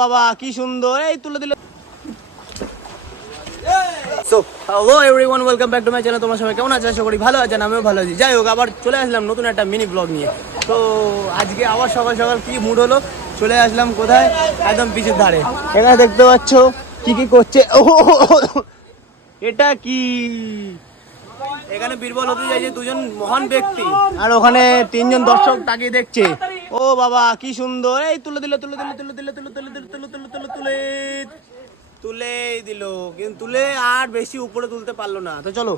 বাবা কি সুন্দর, এই তুলে দিল। So hello everyone, welcome back to my channel. তোমরা সবাই কেমন আছো? আশা করি ভালো আছেন, আমিও ভালো আছি। যাই হোক, আবার চলে আসলাম নতুন একটা মিনি ব্লগ নিয়ে। তো আজকে আবার সকাল সকাল কি মুড হলো, চলে আসলাম কোথায়, একদম পিছের ধারে। এখানে দেখতে পাচ্ছ কি কি করছে। এটা কি, এখানে বীরবল হতে যাইছে দুজন মহান ব্যক্তি, আর ওখানে তিনজন দর্শক তাকিয়ে দেখছে। ও বাবা কি সুন্দর, এই তুলে দিল তুলে দিল তুলে দিল তুলে তুলে তুলে তুলে তুলে তুলে তুলে দিল, কিন্তু তুলে আর বেশি উপরে তুলতে পারলো না। তো চলো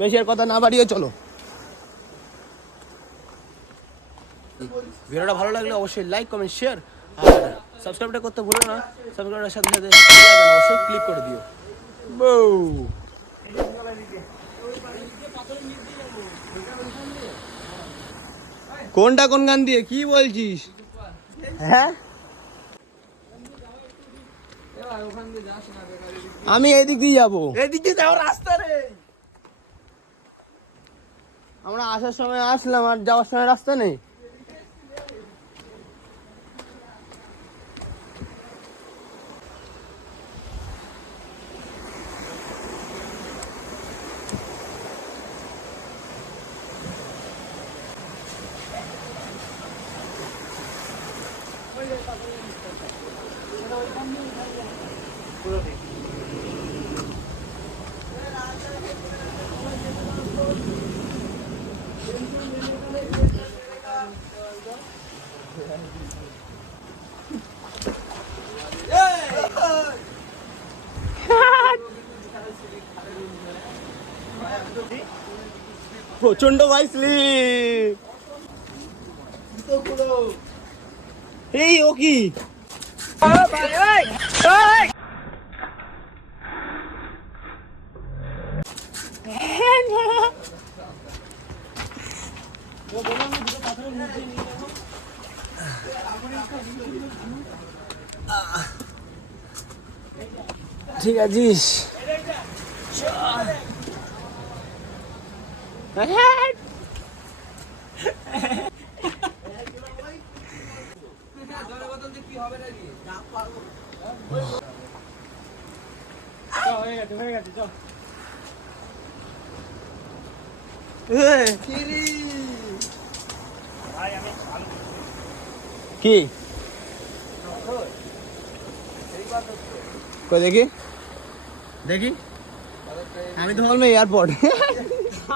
বেশি আর কথা না বাড়িয়ে চলো। ভিডিওটা ভালো লাগলে অবশ্যই লাইক কমেন্ট শেয়ার আর সাবস্ক্রাইবটা করতে ভুলো না। সাবস্ক্রাইবের সাথে সাথে অবশ্যই ক্লিক করে দিও। বউ কোনটা কোন গান দিয়ে কি বলছিস? হ্যাঁ আমি এদিক দিয়ে যাবো, এদিক দিয়ে যাওয়ার রাস্তা রে। আমরা আসার সময় আসলাম আর যাওয়ার সময় রাস্তা নেই। প্রচন্ড ভাই স্লিপ। এই ও কি, ঠিক আছিস? কি কই দেখি দেখি, আমি তো বলবো এয়ারপোর্ট।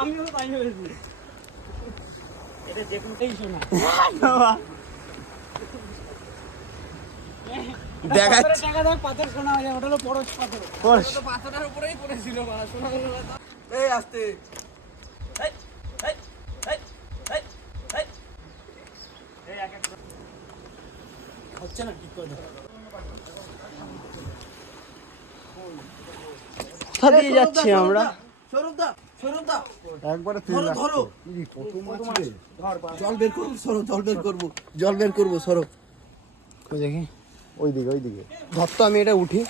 আমিও তাই ভেবেছি, এটা যে কোনটাই শোনা। দেখাচ্ছি টাকা দাও, পাথর শোনা হয়, ওটা হলো পরশ পাথর। পরশ তো পাথরের উপরেই পড়েছিল, শোনা হলো না। এই আস্তে হচ্ছে না, ঠিক করে কোথা দিয়ে যাচ্ছি আমরা? একবারে ধরো জল বের করবো, সরো জল বের করবো, জল বের করবো, সরো। ওই দেখি, ওইদিকে ওইদিকে ধর তো, আমি এটা উঠি।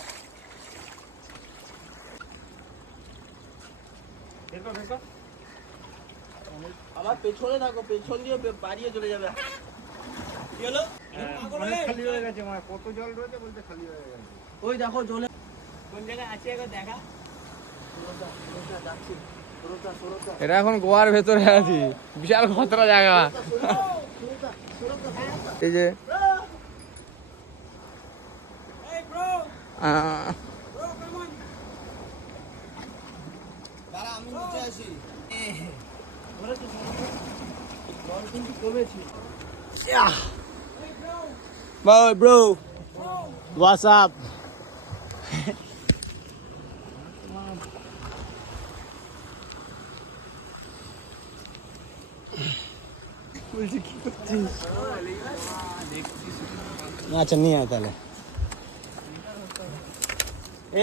আমার পেছনে থাকো, পেছন দিয়ে বাড়িয়ে চলে যাবে। কি হলো? খালি হয়ে গেছে, কত জল রয়েছে বলতে খালি হয়ে গেছে। ওই দেখো জলে কোন জায়গায় আছে একবার দেখা। এটা এখন গোয়ার ভেতরে আছি, বিশাল খতরা জায়গা। এই যে আমি নিচে আসি, Bye bro, what's up? আচ্ছা নিয়ে আয় তাহলে।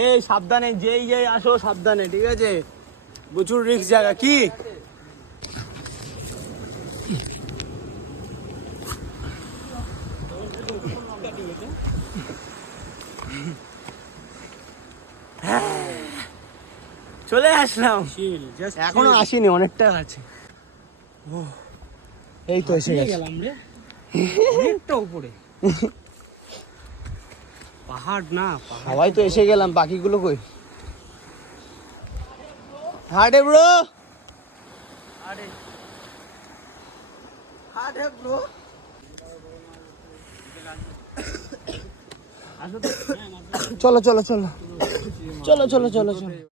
এই সাবধানে, যেই আসো সাবধানে, ঠিক আছে? প্রচুর রিস্ক জায়গা। কি চলে আসলাম, এখনো আসিনি, অনেকটা আছে। এই তো এসে গেলাম রে, অনেকটা উপরে। পাহাড় না সবাই তো এসে গেলাম, বাকিগুলো কই? হাটে ব্রো, হাটে ব্রো। চলো চলো চলো চলো চলো চলো চলো।